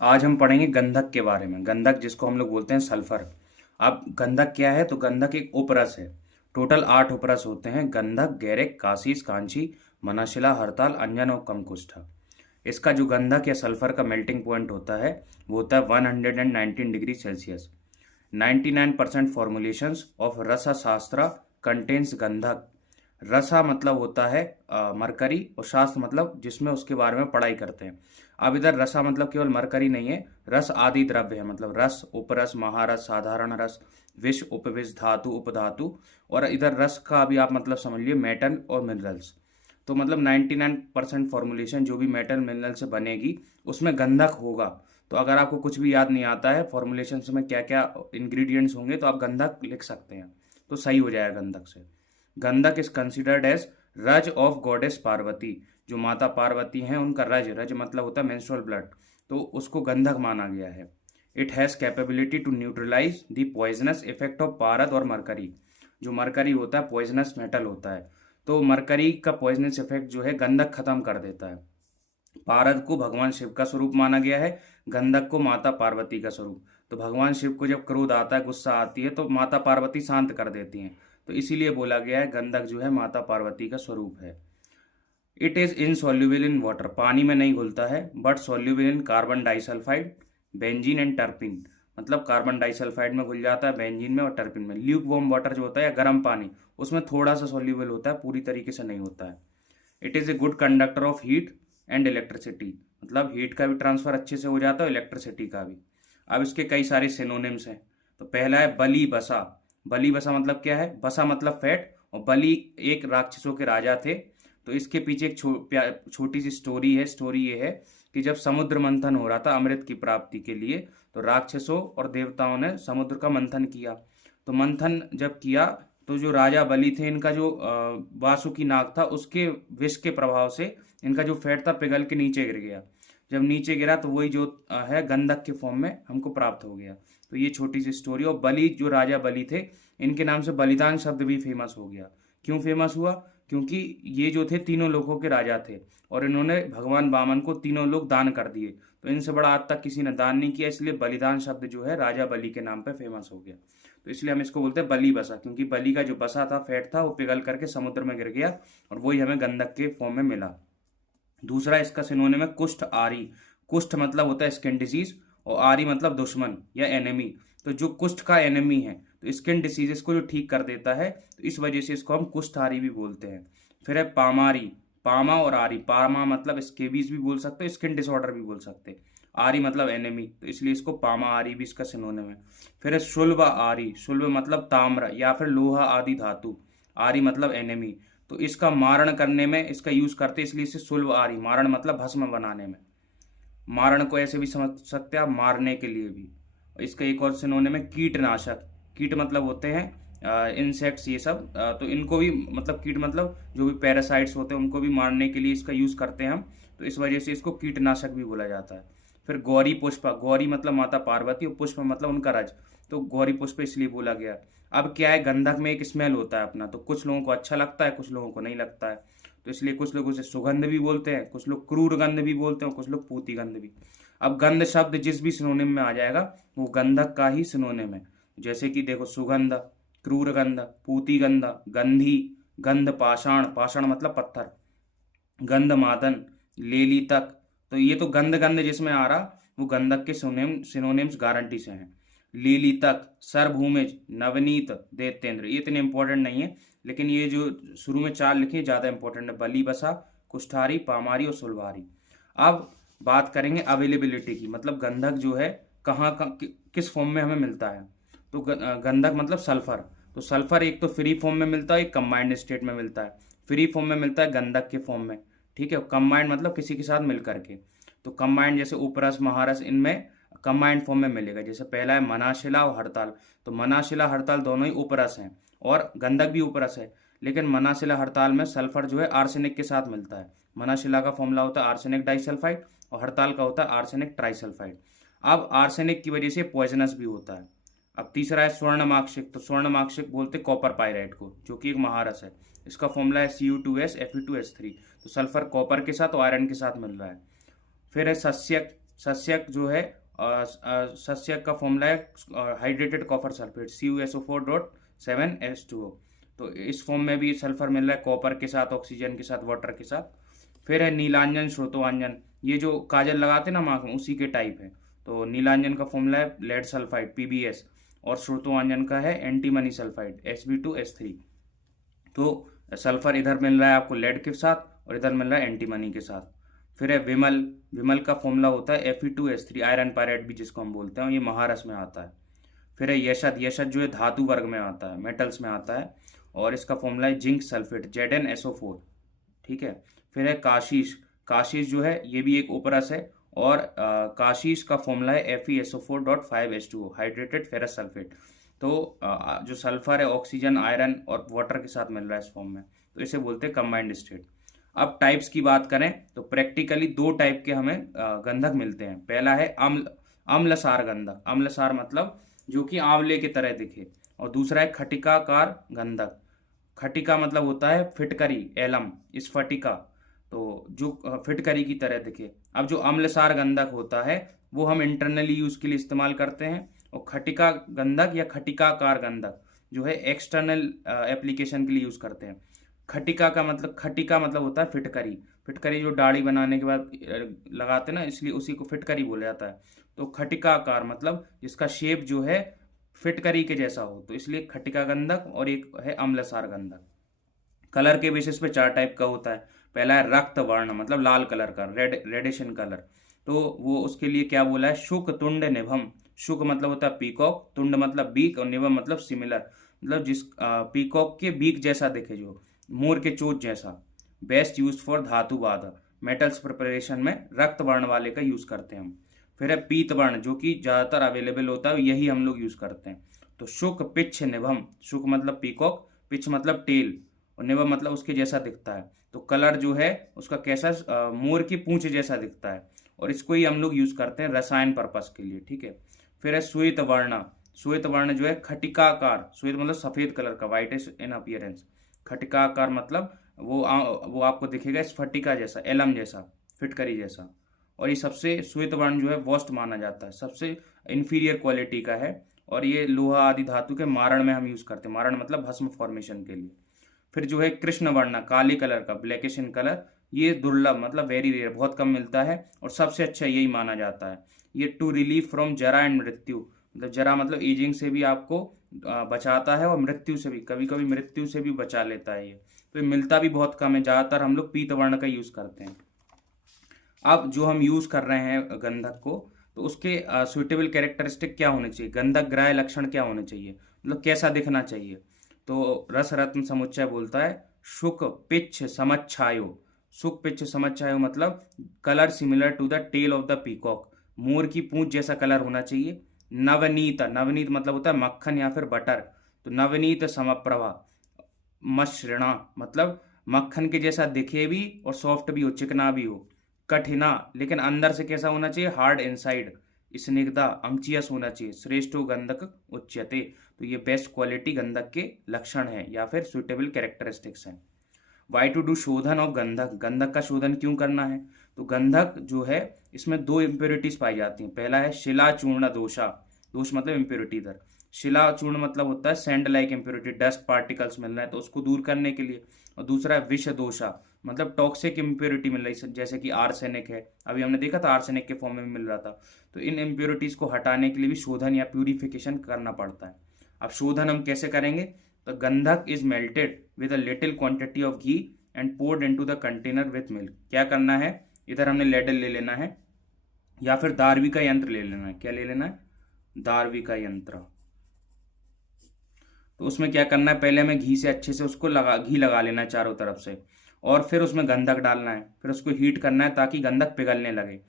आज हम पढ़ेंगे गंधक के बारे में। गंधक जिसको हम लोग बोलते हैं सल्फर। अब गंधक क्या है? तो गंधक एक उपरस है। टोटल 8 उपरस होते हैं: गंधक, गैरिक, कासीस, कांची, मनाशिला, हरताल, अंजन और कमकुष्ठ। इसका जो गंधक या सल्फर का मेल्टिंग पॉइंट होता है वो होता है 119 degree Celsius. 99% formulations of Rasashastra contains gandhak. रसा मतलब होता है मरकरी, और शास्त्र मतलब जिसमें उसके बारे में पढ़ाई करते हैं। अब इधर रसा मतलब केवल मरकरी नहीं है, रस आदि द्रव्य है, मतलब रस, उपरस, महारस, साधारण रस, विष, उपविष, धातु, उपधातु। और इधर रस का भी आप मतलब समझ लिए मेटल और मिनरल्स। तो मतलब 99% फॉर्मुलेशन जो भी मेटल मिनरल से बनेगी उसमें गंधक होगा। तो अगर आपको कुछ भी याद नहीं आता है फॉर्मुलेशन में क्या क्या इंग्रेडिएंट्स होंगे, तो आप गंधक लिख सकते हैं, तो सही हो जाएगा गंधक से। गंधक इज कंसिडर्ड एज रज ऑफ गॉडेस पार्वती। जो माता पार्वती हैं उनका रज, रज मतलब होता है मेंस्ट्रुअल ब्लड, तो उसको गंधक माना गया है। It has capability to neutralize the poisonous effect of पारद और मरकरी। जो मरकरी होता है पॉइजनस मेटल होता है, तो मरकरी का पॉइजनस इफेक्ट जो है गंधक खत्म कर देता है। पारद को भगवान शिव का स्वरूप माना गया है, गंधक को माता पार्वती का स्वरूप। तो भगवान शिव को जब क्रोध आता है, गुस्सा आती है, तो माता पार्वती शांत कर देती हैं। तो इसीलिए बोला गया है गंधक जो है माता पार्वती का स्वरूप है। It is insoluble in water, पानी में नहीं घुलता है, but soluble in carbon disulphide, benzene and टर्पिन। मतलब कार्बन डाइसल्फाइड में घुल जाता है, बेंजीन में और टर्पिन में। ल्यूक वार्म वाटर जो होता है या गर्म पानी, उसमें थोड़ा सा सॉल्युबल होता है, पूरी तरीके से नहीं होता है। It is a good conductor of heat and electricity. मतलब हीट का भी ट्रांसफर अच्छे से हो जाता है और इलेक्ट्रिसिटी का भी। अब इसके कई सारे सिनोनिम्स हैं। तो पहला है बलि बसा। बलि बसा मतलब क्या है? बसा मतलब फैट, और बलि एक राक्षसों के राजा थे। तो इसके पीछे एक छोटी सी स्टोरी है। स्टोरी ये है कि जब समुद्र मंथन हो रहा था अमृत की प्राप्ति के लिए, तो राक्षसों और देवताओं ने समुद्र का मंथन किया। तो मंथन जब किया, तो जो राजा बलि थे, इनका जो वासुकी नाग था, उसके विष के प्रभाव से इनका जो फैट था पिघल के नीचे गिर गया। जब नीचे गिरा तो वही जो है गंधक के फॉर्म में हमको प्राप्त हो गया। तो ये छोटी सी स्टोरी। और बलि, जो राजा बलि थे, इनके नाम से बलिदान शब्द भी फेमस हो गया। क्यों फेमस हुआ? क्योंकि ये जो थे तीनों लोकों के राजा थे, और इन्होंने भगवान वामन को तीनों लोग दान कर दिए। तो इनसे बड़ा आज तक किसी ने दान नहीं किया, इसलिए बलिदान शब्द जो है राजा बलि के नाम पे फेमस हो गया। तो इसलिए हम इसको बोलते हैं बलि बसा, क्योंकि बलि का जो बसा था, फैट था, वो पिघल करके समुद्र में गिर गया, और वही हमें गंधक के फॉर्म में मिला। दूसरा इसका सिनोनिम है कुष्ठ आरी। कुष्ठ मतलब होता है स्किन डिजीज, और आरी मतलब दुश्मन या एनिमी। तो जो कुष्ठ का एनिमी है, तो स्किन डिसीजेस को जो ठीक कर देता है, तो इस वजह से इसको हम कुष्ठ आरी भी बोलते हैं। फिर है पामारी। पामा और आरी, पामा मतलब स्केबीज भी बोल सकते हो, स्किन डिसऑर्डर भी बोल सकते हैं। आरी मतलब एनिमी, तो इसलिए इसको पामा आरी भी इसका सिनोनिम है। फिर है शुल्ब आरी। शुल्ब मतलब ताम्र या फिर लोहा आदि धातु। आरी मतलब एनिमी। तो इसका मारण करने में इसका यूज करते, इसलिए इसे शुल्ब आरी, मारण मतलब भस्म बनाने में। मारण को ऐसे भी समझ सकते हैं आप, मारने के लिए भी। इसका एक और सिनोनिम है कीटनाशक। कीट मतलब होते हैं इंसेक्ट्स, ये सब। तो इनको भी मतलब कीट मतलब जो भी पैरासाइट्स होते हैं उनको भी मारने के लिए इसका यूज करते हैं हम। तो इस वजह से इसको कीटनाशक भी बोला जाता है। फिर गौरी पुष्पा। गौरी मतलब माता पार्वती, और पुष्प मतलब उनका रज, तो गौरी पुष्प इसलिए बोला गया। अब क्या है, गंधक में एक स्मेल होता है अपना, तो कुछ लोगों को अच्छा लगता है, कुछ लोगों को नहीं लगता है। तो इसलिए कुछ लोग उसे सुगंध भी बोलते हैं, कुछ लोग क्रूर गंध भी बोलते हैं, और कुछ लोग पूती गंध भी। अब गंध शब्द जिस भी सिनोनिम में आ जाएगा वो गंधक का ही सिनोनिम है। जैसे कि देखो, सुगंध, क्रूर गंध, पूती गंध, गंधी, गंध पाषाण, पाषाण मतलब पत्थर, गंध मादन, लेली तक। तो ये तो गंध गंध जिसमें आ रहा वो गंधक के सिनोनिम्स गारंटी से हैं। लीली तक, सरभूमिज, नवनीत, दैत्येंद्र, ये इतने इंपॉर्टेंट नहीं है, लेकिन ये जो शुरू में चार लिखे ज़्यादा इंपॉर्टेंट है: बली बसा, कुष्ठारी, पामारी और सुलभारी। अब बात करेंगे अवेलेबिलिटी की, मतलब गंधक जो है किस फॉर्म में हमें मिलता है। तो गंधक मतलब सल्फर। तो सल्फर एक तो फ्री फॉर्म में मिलता है, एक कंबाइंड स्टेट में मिलता है। फ्री फॉर्म में मिलता है गंधक के फॉर्म में, ठीक है। कंबाइंड मतलब किसी के साथ मिल करके। तो कंबाइंड जैसे उपरस, महारस, इनमें कंबाइंड फॉर्म में मिलेगा। जैसे पहला है मनाशिला और हड़ताल। तो मनाशिला हड़ताल दोनों ही उपरस हैं, और गंधक भी उपरस है। लेकिन मनाशिला हड़ताल में सल्फर जो है आर्सेनिक के साथ मिलता है। मनाशिला का फॉर्मूला होता है आर्सेनिक डाइसल्फाइड, और हड़ताल का होता है आर्सेनिक ट्राइसल्फाइड। अब आर्सेनिक की वजह से पॉइजनस भी होता है। अब तीसरा है स्वर्णमाक्षिक। तो स्वर्णमाक्षिक बोलते कॉपर पाइराइट को, जो कि एक महारस है। इसका फॉर्मूला है Cu2S Fe2S3। तो सल्फर कॉपर के साथ और आयरन के साथ मिल रहा है। फिर है सस्यक। सस्यक जो है सस्यक का फॉर्मूला है हाइड्रेटेड कॉपर सल्फेट CuSO4.7H2O। तो इस फॉर्म में भी सल्फर मिल रहा है कॉपर के साथ, ऑक्सीजन के साथ, वाटर के साथ। फिर है नीलांजन श्रोतोआंजन, ये जो काजल लगाते ना आंख में उसी के टाइप है। तो नीलांजन का फॉर्मूला है लेड सल्फाइड PbS, और श्रोतोआंजन का है एंटीमनी सल्फाइड Sb2S3। तो सल्फर इधर मिल रहा है आपको लेड के साथ और इधर मिल रहा है एंटीमनी के साथ। फिर है विमल, विमल का फॉर्मूला होता है Fe2S3 आयरन पायराइड भी जिसको हम बोलते हैं, ये महारस में आता है। फिर है यशद, यशद जो है धातु वर्ग में आता है, मेटल्स में आता है, और इसका फॉर्मूला है जिंक सल्फेट ZnSO4। ठीक है। फिर है काशीश, काशीश जो है ये भी एक उपरस है, और काशीश का फॉर्मूला है FeSO4.5H2O हाइड्रेटेड फेरस सल्फेट। तो जो सल्फर है ऑक्सीजन, आयरन और वाटर के साथ मिल रहा है इस फॉर्म में, तो इसे बोलते हैं कंबाइंड स्टेट। अब टाइप्स की बात करें तो प्रैक्टिकली दो टाइप के हमें गंधक मिलते हैं। पहला है अम्लसार गंधक, अम्लसार मतलब जो कि आंवले की तरह दिखे, और दूसरा है खटिकाकार गंधक। खटिका मतलब होता है फिटकरी, एलम, इस फटिका, तो जो फिटकरी की तरह दिखे। अब जो अम्लसार गंधक होता है वो हम इंटरनली यूज के लिए इस्तेमाल करते हैं, और खटिका गंधक या खटिकाकार गंधक जो है एक्सटर्नल एप्लीकेशन के लिए यूज करते हैं। खटिका मतलब होता है फिटकरी, फिटकरी जो दाढ़ी बनाने के बाद लगाते हैं ना, इसलिए उसी को फिटकरी बोला जाता है। तो खटिकाकार मतलब जिसका शेप जो है फिटकरी के जैसा हो, तो इसलिए खटिका गंधक, और एक है अम्लसार गंधक। कलर के बेसिस पे चार टाइप का होता है। पहला है रक्त वर्ण मतलब लाल कलर का, रेडिशन कलर, तो वो उसके लिए क्या बोला है, शुक तुंड निभम। शुक मतलब होता है पीकॉक, तुंड मतलब बीक, और निभम मतलब सिमिलर, मतलब जिस पीकॉक के बीक जैसा दिखे, जो मोर के चोंच जैसा। Best use for dhatuvad, metals preparation में रक्त वर्ण वाले का यूज करते हैं हम। फिर है पीत वर्ण जो कि ज्यादातर अवेलेबल होता है, यही हम लोग यूज करते हैं। तो शुक पिच्छ निभम, शुक मतलब पीकॉक, पिच मतलब टेल, और निभम मतलब उसके जैसा दिखता है। तो कलर जो है उसका कैसा, मोर की पूंछ जैसा दिखता है, और इसको ही हम लोग यूज करते हैं रसायन पर्पस के लिए। ठीक है। फिर है श्वेत वर्ण, श्वेत वर्ण जो है खटिकाकार, श्वेत मतलब सफेद कलर का, वाइटिश इन अपीयरेंस। खटिकाकार मतलब वो आपको दिखेगा स्फटिका जैसा, एलम जैसा, फिटकरी जैसा। और ये सबसे श्वेत वर्ण जो है वोस्ट माना जाता है, सबसे इंफीरियर क्वालिटी का है, और ये लोहा आदि धातु के मारण में हम यूज करते हैं। मारण मतलब भस्म फॉर्मेशन के लिए। फिर जो है कृष्ण वर्ण, काले कलर का, ब्लैकिश इन कलर, ये दुर्लभ मतलब वेरी रेयर, बहुत कम मिलता है, और सबसे अच्छा यही माना जाता है। ये टू रिलीव फ्रॉम जरा एंड मृत्यु, मतलब जरा मतलब एजिंग से भी आपको बचाता है, और मृत्यु से भी, कभी कभी मृत्यु से भी बचा लेता है ये। तो ये मिलता भी बहुत कम है, ज्यादातर हम लोग पीत वर्ण का यूज करते हैं। अब जो हम यूज कर रहे हैं गंधक को, तो उसके सुइटेबल कैरेक्टरिस्टिक क्या होने चाहिए, गंधक ग्राह्य लक्षण क्या होने चाहिए, मतलब कैसा दिखना चाहिए। तो रस रत्न समुच्चय बोलता है शुक पिच्छ समच्छायो। शुक पिच्छ समच्छायो मतलब colour similar to the tail of the peacock, मोर की पूंछ जैसा कलर होना चाहिए। नवनीत, नवनीत मतलब होता है मक्खन या फिर बटर, तो नवनीत समप्रभा। मसृणा मतलब मक्खन के जैसा दिखे भी और सॉफ्ट भी हो, चिकना भी हो। कठिना लेकिन अंदर से कैसा होना चाहिए, हार्ड इनसाइड। स्निग्धा अंचियस होना चाहिए। श्रेष्ठो गंधक उच्यते, तो ये बेस्ट क्वालिटी गंधक के लक्षण है या फिर सुइटेबल कैरेक्टरिस्टिक्स हैं। वाई टू डू शोधन ऑफ गंधक, गंधक का शोधन क्यों करना है। तो गंधक जो है इसमें दो इम्प्योरिटीज पाई जाती हैं। पहला है शिला चूर्ण दोषा, दोष मतलब इम्प्योरिटी इधर। शिला चूर्ण मतलब होता है sand like impurity, dust particles मिल रहे हैं तो उसको दूर करने के लिए। और दूसरा है विष दोषा, मतलब टॉक्सिक इम्प्योरिटी मिल रही है, जैसे कि आर्सेनिक है, अभी हमने देखा था आर्सेनिक के फॉर्म में मिल रहा था। तो इन इम्प्योरिटीज को हटाने के लिए भी शोधन या प्यूरिफिकेशन करना पड़ता है। अब शोधन हम कैसे करेंगे, तो गंधक is melted with a little quantity of ghee and poured into the container with milk. क्या करना है, इधर हमने लेडल ले लेना है या फिर दारवी का यंत्र ले लेना है। क्या ले लेना है, दारवी का यंत्र। तो उसमें क्या करना है, पहले हमें घी से अच्छे से उसको घी लगा लेना है चारों तरफ से, और फिर उसमें गंधक डालना है, फिर उसको हीट करना है ताकि गंधक पिघलने लगे।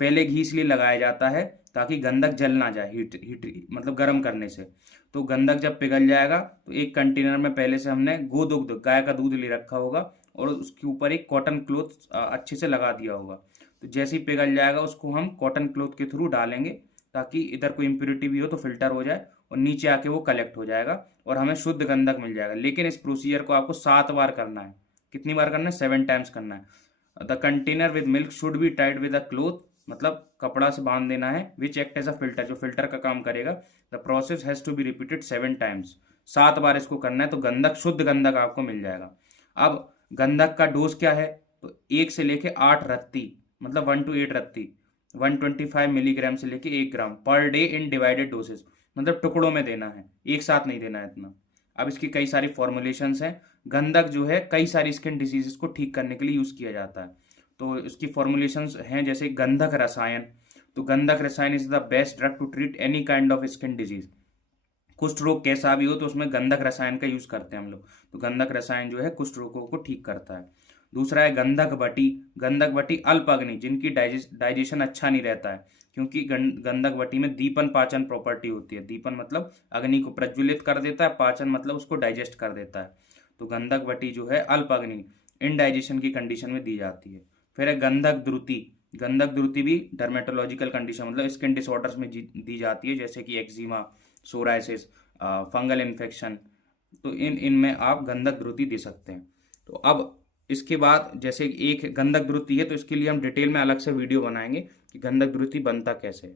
पहले घी इसलिए लगाया जाता है ताकि गंधक जल ना जाए, हीट हीट मतलब गर्म करने से। तो गंधक जब पिघल जाएगा तो एक कंटेनर में पहले से हमने गोदुग्ध, गाय का दूध ले रखा होगा, और उसके ऊपर एक कॉटन क्लोथ अच्छे से लगा दिया होगा। तो जैसे ही पिघल जाएगा उसको हम कॉटन क्लोथ के थ्रू डालेंगे ताकि इधर कोई इम्प्योरिटी भी हो तो फिल्टर हो जाए, और नीचे आके वो कलेक्ट हो जाएगा और हमें शुद्ध गंधक मिल जाएगा। लेकिन इस प्रोसीजर को आपको 7 बार करना है। कितनी बार करना है, 7 टाइम्स करना है। The container with milk should be tied with a cloth मतलब कपड़ा से बांध देना है। Which act as a filter, जो फिल्टर का काम करेगा। The process has to be repeated 7 times, 7 बार इसको करना है तो गंधक, शुद्ध गंधक आपको मिल जाएगा। अब गंधक का डोज क्या है, तो 1 से लेके 8 रत्ती, मतलब 1 to 8 रत्ती, 125 मिलीग्राम से लेके 1 ग्राम per day in divided doses, मतलब टुकड़ों में देना है, एक साथ नहीं देना है इतना। अब इसकी कई सारी फॉर्मुलेशंस हैं। गंधक जो है कई सारी स्किन डिजीजेस को ठीक करने के लिए यूज़ किया जाता है। तो इसकी फॉर्मुलेशंस हैं जैसे गंधक रसायन। तो गंधक रसायन is the best drug to treat any kind of skin disease. कुष्ठ रोग कैसा भी हो तो उसमें गंधक रसायन का यूज करते हैं हम लोग। तो गंधक रसायन जो है कुष्ठ रोगों को ठीक करता है। दूसरा है गंधक बटी। गंधक बटी अल्प अग्नि, जिनकी डाइजेशन अच्छा नहीं रहता है, क्योंकि गंधक बटी में दीपन पाचन प्रॉपर्टी होती है। दीपन मतलब अग्नि को प्रज्वलित कर देता है, पाचन मतलब उसको डाइजेस्ट कर देता है। तो गंधक बटी जो है अल्प अग्नि, इनडाइजेशन की कंडीशन में दी जाती है। फिर है गंधक द्रुति। गंधक द्रुति भी डर्मेटोलॉजिकल कंडीशन मतलब स्किन डिसऑर्डर्स में दी जाती है, जैसे कि एक्जिमा, सोराइसिस, फंगल इन्फेक्शन। तो इनमें आप गंधक द्रुति दे सकते हैं। तो अब इसके बाद जैसे एक गंधक द्रुति है तो इसके लिए हम डिटेल में अलग से वीडियो बनाएंगे कि गंधक द्रुति बनता कैसे है।